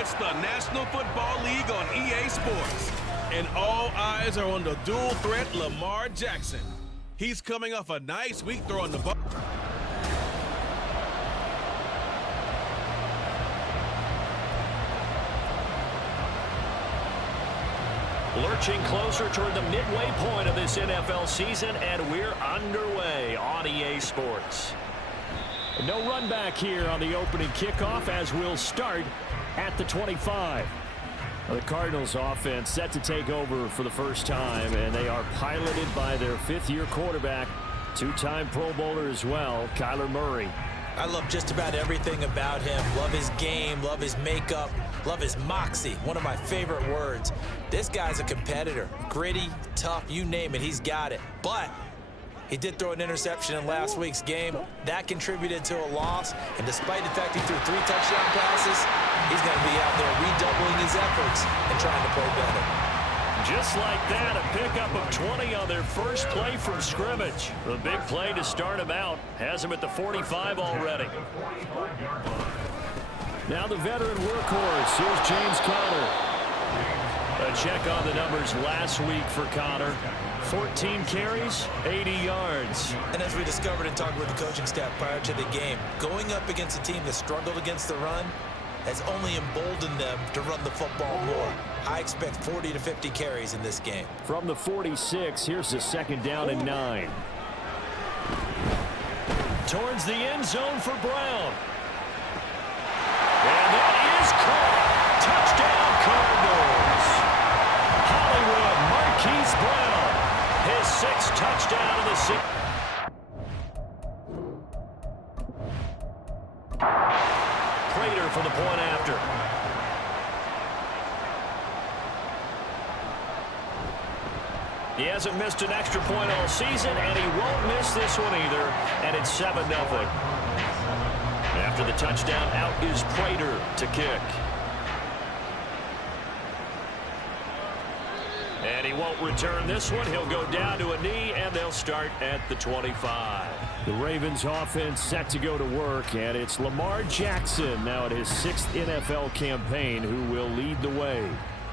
It's the National Football League on EA Sports. And all eyes are on the dual threat Lamar Jackson. He's coming off a nice week throwing the ball. Lurching closer toward the midway point of this NFL season, and we're underway on EA Sports. No run back here on the opening kickoff as we'll start at the 25. The Cardinals offense set to take over for the first time, and they are piloted by their fifth-year quarterback, two-time Pro Bowler as well, Kyler Murray. I love just about everything about him. Love his game, love his makeup, love his moxie, one of my favorite words. This guy's a competitor. Gritty, tough, you name it, he's got it. But he did throw an interception in last week's game. That contributed to a loss. And despite the fact he threw 3 touchdown passes, he's going to be out there redoubling his efforts and trying to play better. Just like that, a pickup of 20 on their first play from scrimmage. The big play to start him out. Has him at the 45 already. Now the veteran workhorse. Here's James Conner. A check on the numbers last week for Conner. 14 carries, 80 yards. And as we discovered in talking with the coaching staff prior to the game, going up against a team that struggled against the run has only emboldened them to run the football more. I expect 40 to 50 carries in this game. From the 46, here's the 2nd down and 9. Towards the end zone for Brown. And that is caught. Touchdown Cardinals. Hollywood Marquise Brown. His 6th touchdown of the season. Prater for the point after. He hasn't missed an extra point all season, and he won't miss this one either, and it's 7-0. After the touchdown, out is Prater to kick. And he won't return this one. He'll go down to a knee, and they'll start at the 25. The Ravens offense set to go to work, and it's Lamar Jackson now at his 6th NFL campaign who will lead the way.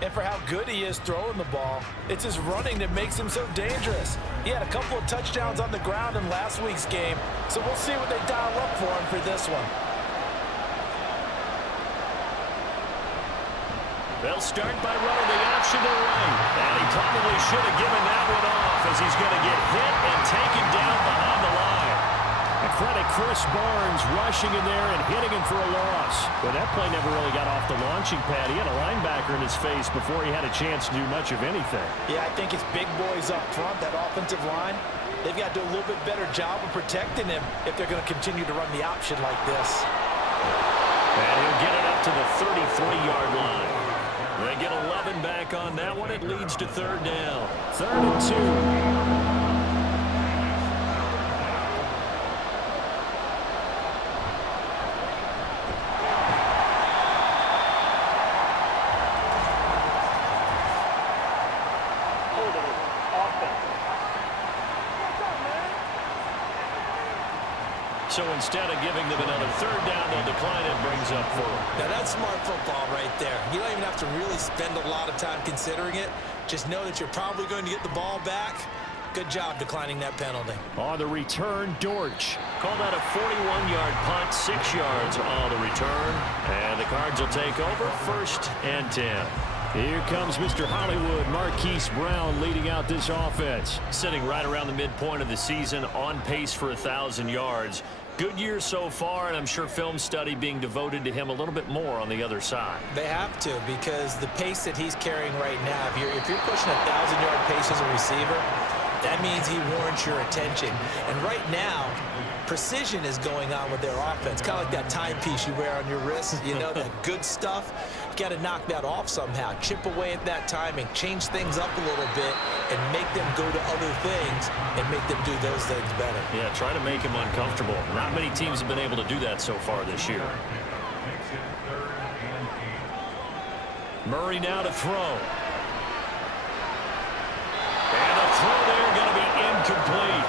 And for how good he is throwing the ball, it's his running that makes him so dangerous. He had a couple of touchdowns on the ground in last week's game, so we'll see what they dial up for him for this one. They'll start by running the option to right. And he probably should have given that one off as he's going to get hit and taken down behind the line. And credit Chris Barnes rushing in there and hitting him for a loss. But that play never really got off the launching pad. He had a linebacker in his face before he had a chance to do much of anything. Yeah, I think it's big boys up front, that offensive line. They've got to do a little bit better job of protecting him if they're going to continue to run the option like this. And he'll get it up to the 33-yard line. They get 11 back on that one. It leads to 3rd down. 3rd and 2. So instead of giving them another 3rd down, they'll decline it, brings up 4. Now that's smart football right there. You don't even have to really spend a lot of time considering it. Just know that you're probably going to get the ball back. Good job declining that penalty. On the return, Dortch called out a 41-yard punt, 6 yards on the return. And the Cards will take over 1st and 10. Here comes Mr. Hollywood, Marquise Brown, leading out this offense. Sitting right around the midpoint of the season, on pace for 1,000 yards. Good year so far, and I'm sure film study being devoted to him a little bit more on the other side. They have to, because the pace that he's carrying right now, if you're pushing a 1,000-yard pace as a receiver, that means he warrants your attention. And right now, precision is going on with their offense. Kind of like that timepiece you wear on your wrist, you know, that good stuff. You got to knock that off somehow. Chip away at that timing, change things up a little bit, and make them go to other things and make them do those things better. Yeah, try to make him uncomfortable. Not many teams have been able to do that so far this year. Murray now to throw. And the throw there going to be incomplete.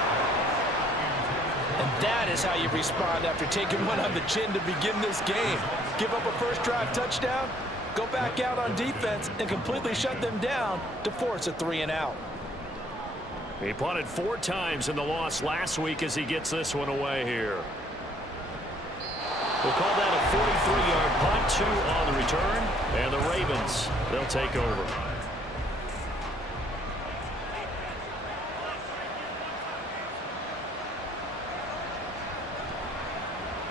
And that is how you respond after taking one on the chin to begin this game. Give up a first drive touchdown? Go back out on defense and completely shut them down to force a 3-and-out. He punted 4 times in the loss last week as he gets this one away here. We'll call that a 43-yard punt, 2 on the return, and the Ravens, they'll take over.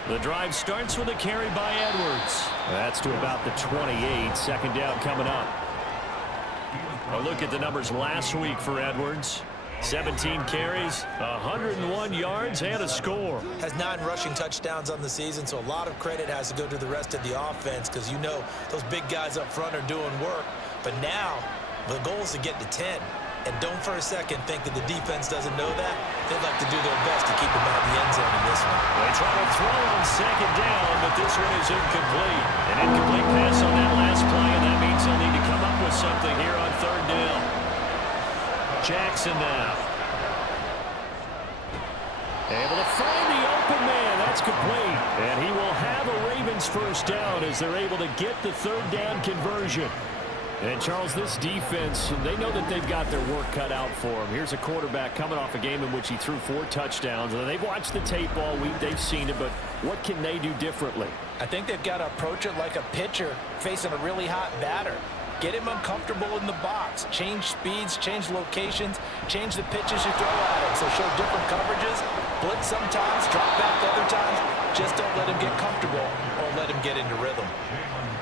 The drive starts with a carry by Edwards. That's to about the 28. Second down coming up. A look at the numbers last week for Edwards. 17 carries, 101 yards, and a score. Has 9 rushing touchdowns on the season, so a lot of credit has to go to the rest of the offense because you know those big guys up front are doing work. But now the goal is to get to 10. And don't for a second think that the defense doesn't know that. They'd like to do their best to keep them out of the end zone in this one. They try to throw on second down, but this one is incomplete. An incomplete pass on that last play, and that means they'll need to come up with something here on third down. Jackson now. Able to find the open man. That's complete. And he will have a Ravens first down as they're able to get the third down conversion. And, Charles, this defense, they know that they've got their work cut out for them. Here's a quarterback coming off a game in which he threw 4 touchdowns. And they've watched the tape all week. They've seen it, but what can they do differently? I think they've got to approach it like a pitcher facing a really hot batter. Get him uncomfortable in the box. Change speeds, change locations, change the pitches you throw at him. So show different coverages, blitz sometimes, drop back other times. Just don't let him get comfortable or let him get into rhythm.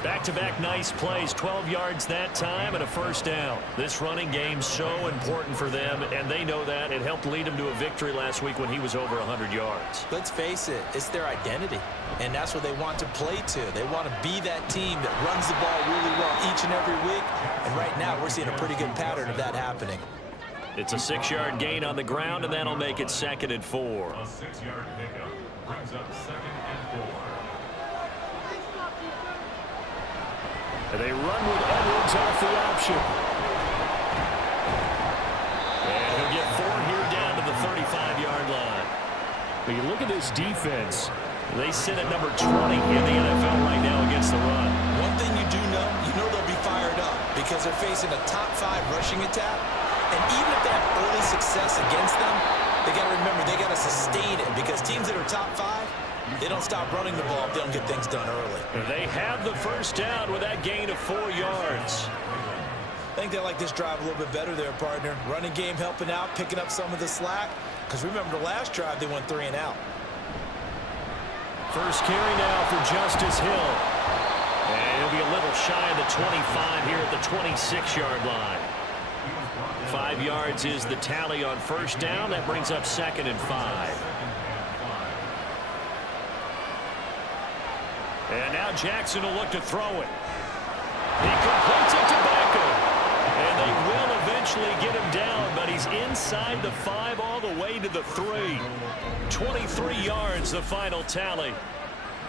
Back-to-back nice plays, 12 yards that time and a first down. This running game's so important for them, and they know that. It helped lead them to a victory last week when he was over 100 yards. Let's face it, it's their identity, and that's what they want to play to. They want to be that team that runs the ball really well each and every week, and right now we're seeing a pretty good pattern of that happening. It's a 6-yard gain on the ground, and that'll make it 2nd and 4. A 6-yard pickup brings up 2nd and 4. And they run with Edwards off the option. And he'll get 4 here down to the 35-yard line. When you look at this defense, they sit at number 20 in the NFL right now against the run. One thing you do know they'll be fired up because they're facing a top 5 rushing attack. And even if they have early success against them, they got to remember they got to sustain it because teams that are top 5, they don't stop running the ball if they don't get things done early. They have the first down with that gain of 4 yards. I think they like this drive a little bit better there, partner. Running game helping out, picking up some of the slack. Because remember, the last drive, they went 3 and out. First carry now for Justice Hill. And he'll be a little shy of the 25 here at the 26-yard line. 5 yards is the tally on first down. That brings up 2nd and 5. And now Jackson will look to throw it. He completes it to Beckham. And they will eventually get him down, but he's inside the 5 all the way to the 3. 23 yards, the final tally.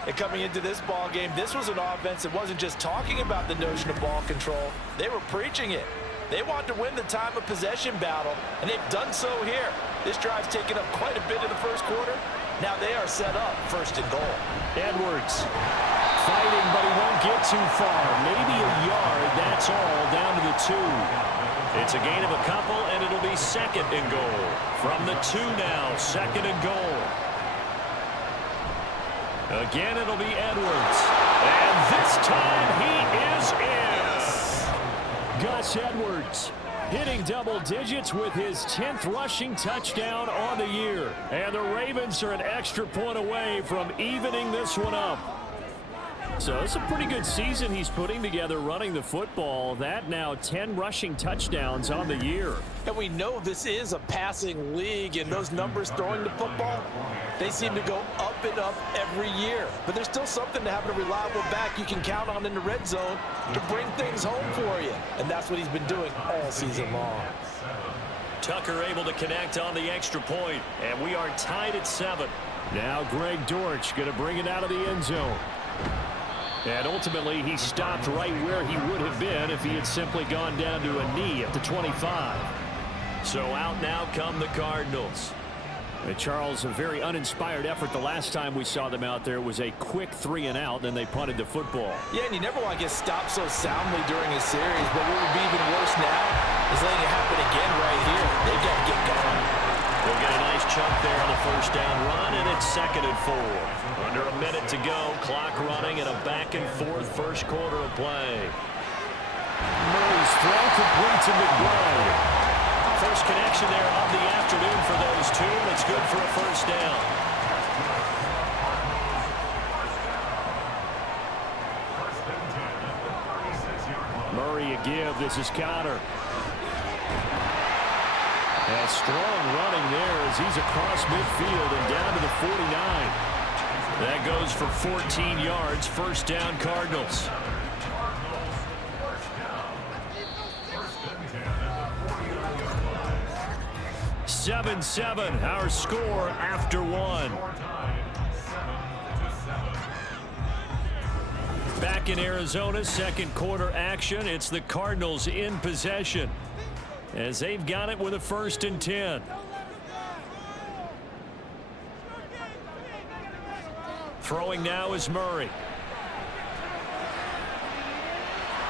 And coming into this ball game, this was an offense that wasn't just talking about the notion of ball control. They were preaching it. They wanted to win the time of possession battle, and they've done so here. This drive's taken up quite a bit in the first quarter. Now they are set up 1st and goal. Edwards fighting, but he won't get too far. Maybe a yard, that's all, down to the 2. It's a gain of a couple, and it'll be 2nd and goal. From the 2 now, 2nd and goal. Again, it'll be Edwards. And this time he is in. Gus Edwards hitting double digits with his 10th rushing touchdown on the year. And the Ravens are an extra point away from evening this one up. So it's a pretty good season he's putting together running the football. That now 10 rushing touchdowns on the year. And we know this is a passing league, and those numbers throwing the football, they seem to go up and up every year. But there's still something to having a reliable back you can count on in the red zone to bring things home for you. And that's what he's been doing all season long. Tucker able to connect on the extra point, and we are tied at 7. Now Greg Dortch going to bring it out of the end zone. And ultimately, he stopped right where he would have been if he had simply gone down to a knee at the 25. So out now come the Cardinals. And Charles, a very uninspired effort the last time we saw them out there. It was a quick 3 and out, then they punted the football. Yeah, and you never want to get stopped so soundly during a series, but what would be even worse now is letting it happen again right here. They've got to get going. They'll get a nice chunk there on the first down run, and it's 2nd and 4. Under a minute to go, clock running, and a back-and-forth first quarter of play. Murray's throw complete to McBride. First connection there of the afternoon for those two, and it's good for a first down. Murray a give. This is Connor. And strong running there as he's across midfield and down to the 49. That goes for 14 yards. First down, Cardinals. 7-7, our score after 1. Back in Arizona, second quarter action. It's the Cardinals in possession as they've got it with a 1st and 10. Throwing now is Murray.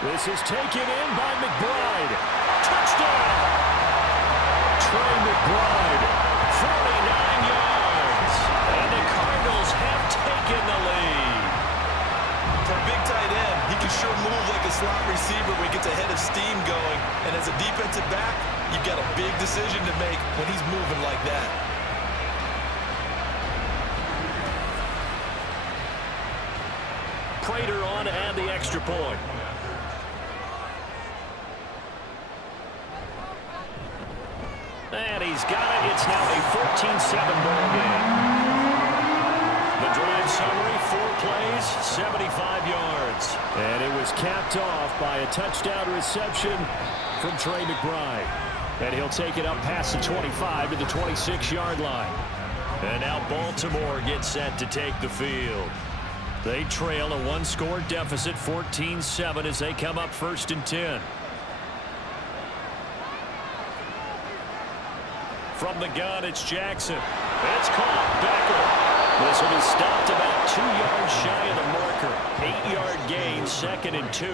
This is taken in by McBride. Touchdown! Trey McBride, 49 yards. And the Cardinals have taken the lead. For a big tight end, he can sure move like a slot receiver when he gets a head of steam going. And as a defensive back, you've got a big decision to make when he's moving like that. Prater on to add the extra point. And he's got it. It's now a 14-7 ball game. The drive summary, 4 plays, 75 yards. And it was capped off by a touchdown reception from Trey McBride. And he'll take it up past the 25 to the 26-yard line. And now Baltimore gets set to take the field. They trail a 1-score deficit, 14-7, as they come up 1st and 10. From the gun, it's Jackson. It's caught. Becker. This will be stopped about 2 yards shy of the marker. 8-yard gain, 2nd and 2.